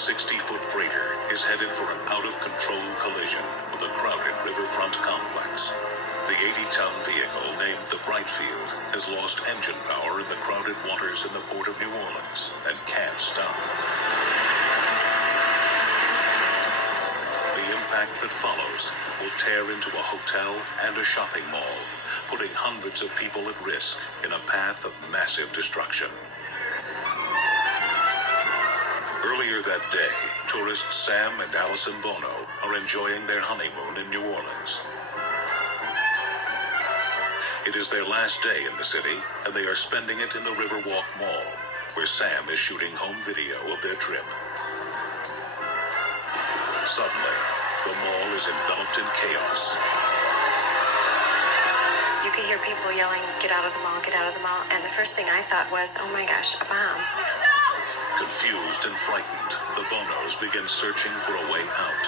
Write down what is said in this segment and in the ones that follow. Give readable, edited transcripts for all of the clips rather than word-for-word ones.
60-foot freighter is headed for an out-of-control collision with a crowded riverfront complex. The 80-ton vehicle, named the Brightfield, has lost engine power in the crowded waters in the port of New Orleans and can't stop. The impact that follows will tear into a hotel and a shopping mall, putting hundreds of people at risk in a path of massive destruction. Earlier that day, tourists Sam and Allison Bono are enjoying their honeymoon in New Orleans. It is their last day in the city, and they are spending it in the Riverwalk Mall, where Sam is shooting home video of their trip. Suddenly, the mall is enveloped in chaos. You could hear people yelling, "Get out of the mall, get out of the mall." And the first thing I thought was, oh my gosh, a bomb. Confused and frightened, the Bonos begin searching for a way out.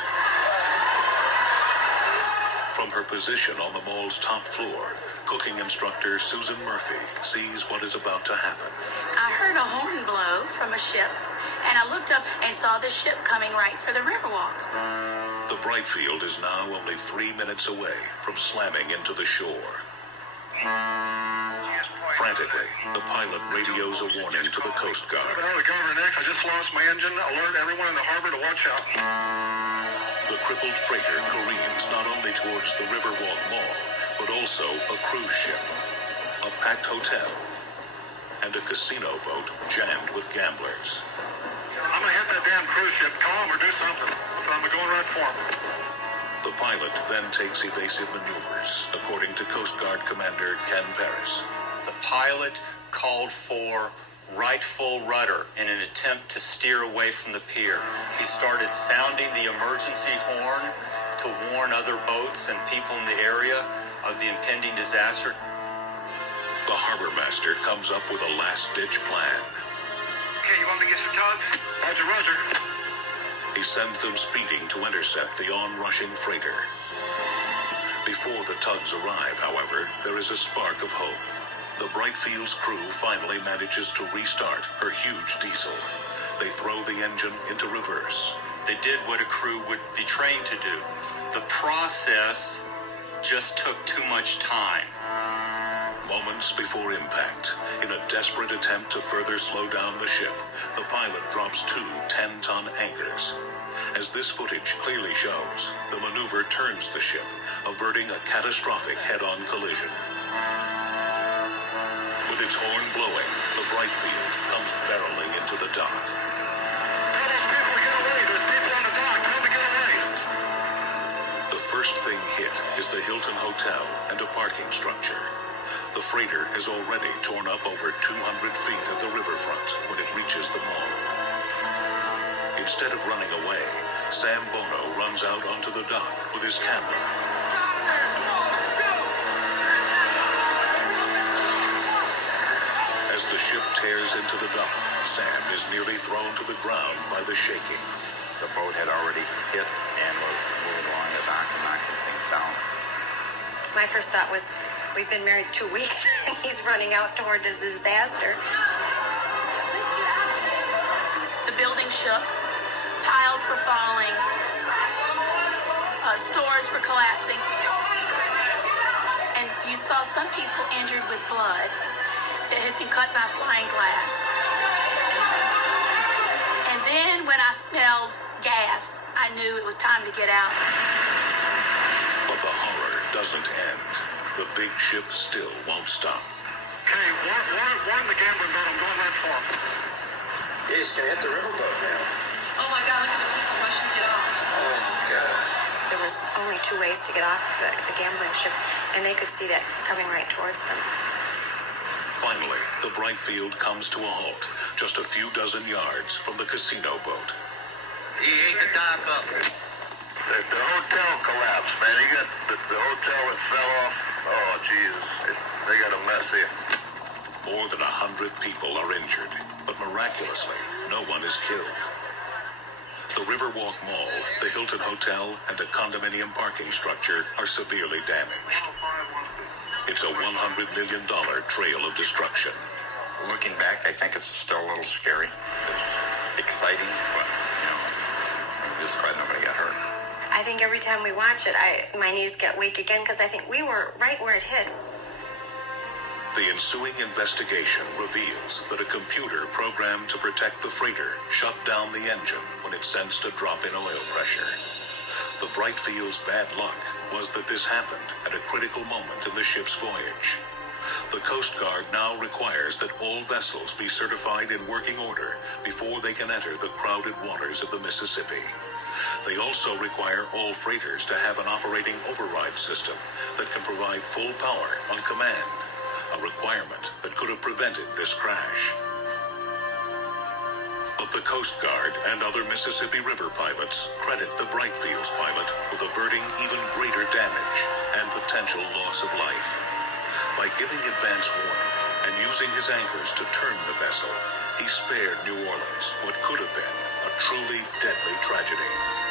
From her position on the mall's top floor, cooking instructor Susan Murphy sees what is about to happen. I heard a horn blow from a ship, and I looked up and saw the ship coming right for the Riverwalk. The Brightfield is now only 3 minutes away from slamming into the shore. Frantically, the pilot radios a warning to the Coast Guard. I just lost my engine. Alert everyone in the harbor to watch out. The crippled freighter careens not only towards the Riverwalk Mall, but also a cruise ship, a packed hotel, and a casino boat jammed with gamblers. I'm gonna hit that damn cruise ship. Call him or do something. I'm going right for him. The pilot then takes evasive maneuvers, according to Coast Guard Commander Ken Paris. The pilot called for right full rudder in an attempt to steer away from the pier. He started sounding the emergency horn to warn other boats and people in the area of the impending disaster. The harbor master comes up with a last-ditch plan. Okay, you want me to get some tugs? Roger, roger. He sends them speeding to intercept the onrushing freighter. Before the tugs arrive, however, there is a spark of hope. The Brightfield's crew finally manages to restart her huge diesel. They throw the engine into reverse. They did what a crew would be trained to do. The process just took too much time. Moments before impact, in a desperate attempt to further slow down the ship, the pilot drops 2 10-ton anchors. As this footage clearly shows, the maneuver turns the ship, averting a catastrophic head-on collision. With its horn blowing, the Brightfield comes barreling into the dock. The first thing hit is the Hilton Hotel and a parking structure. The freighter has already torn up over 200 feet of the riverfront when it reaches the mall. Instead of running away, Sam Bono runs out onto the dock with his camera. As the ship tears into the dock, Sam is nearly thrown to the ground by the shaking. The boat had already hit and was moving along the dock and knocking things down. My first thought was, we've been married 2 weeks and he's running out toward a disaster. The building shook, tiles were falling, stores were collapsing, and you saw some people injured with blood that had been cut by flying glass. And then when I smelled gas, I knew it was time to get out. But the horror doesn't end. The big ship still won't stop. Okay, warn the gambling boat. I'm going right for him. He's gonna hit the riverboat now. Oh my God, look at the people rushing to get off. Oh my God. There was only 2 ways to get off the gambling ship, and they could see that coming right towards them. Finally, the Brightfield comes to a halt, just a few dozen yards from the casino boat. He ate the dock up. The hotel collapsed, man. He got the hotel that fell off. Oh, Jesus. They got a mess here. More than 100 people are injured, but miraculously, no one is killed. The Riverwalk Mall, the Hilton Hotel, and a condominium parking structure are severely damaged. It's a $100 million trail of destruction. Looking back, I think it's still a little scary. It's exciting, but, just glad nobody got hurt. I think every time we watch it, my knees get weak again because I think we were right where it hit. The ensuing investigation reveals that a computer programmed to protect the freighter shut down the engine when it sensed a drop in oil pressure. The Brightfield's bad luck was that this happened at a critical moment in the ship's voyage. The Coast Guard now requires that all vessels be certified in working order before they can enter the crowded waters of the Mississippi. They also require all freighters to have an operating override system that can provide full power on command, a requirement that could have prevented this crash. But the Coast Guard and other Mississippi River pilots credit the Brightfield's pilot with averting even greater damage and potential loss of life. By giving advance warning and using his anchors to turn the vessel, he spared New Orleans what could have been a truly deadly tragedy.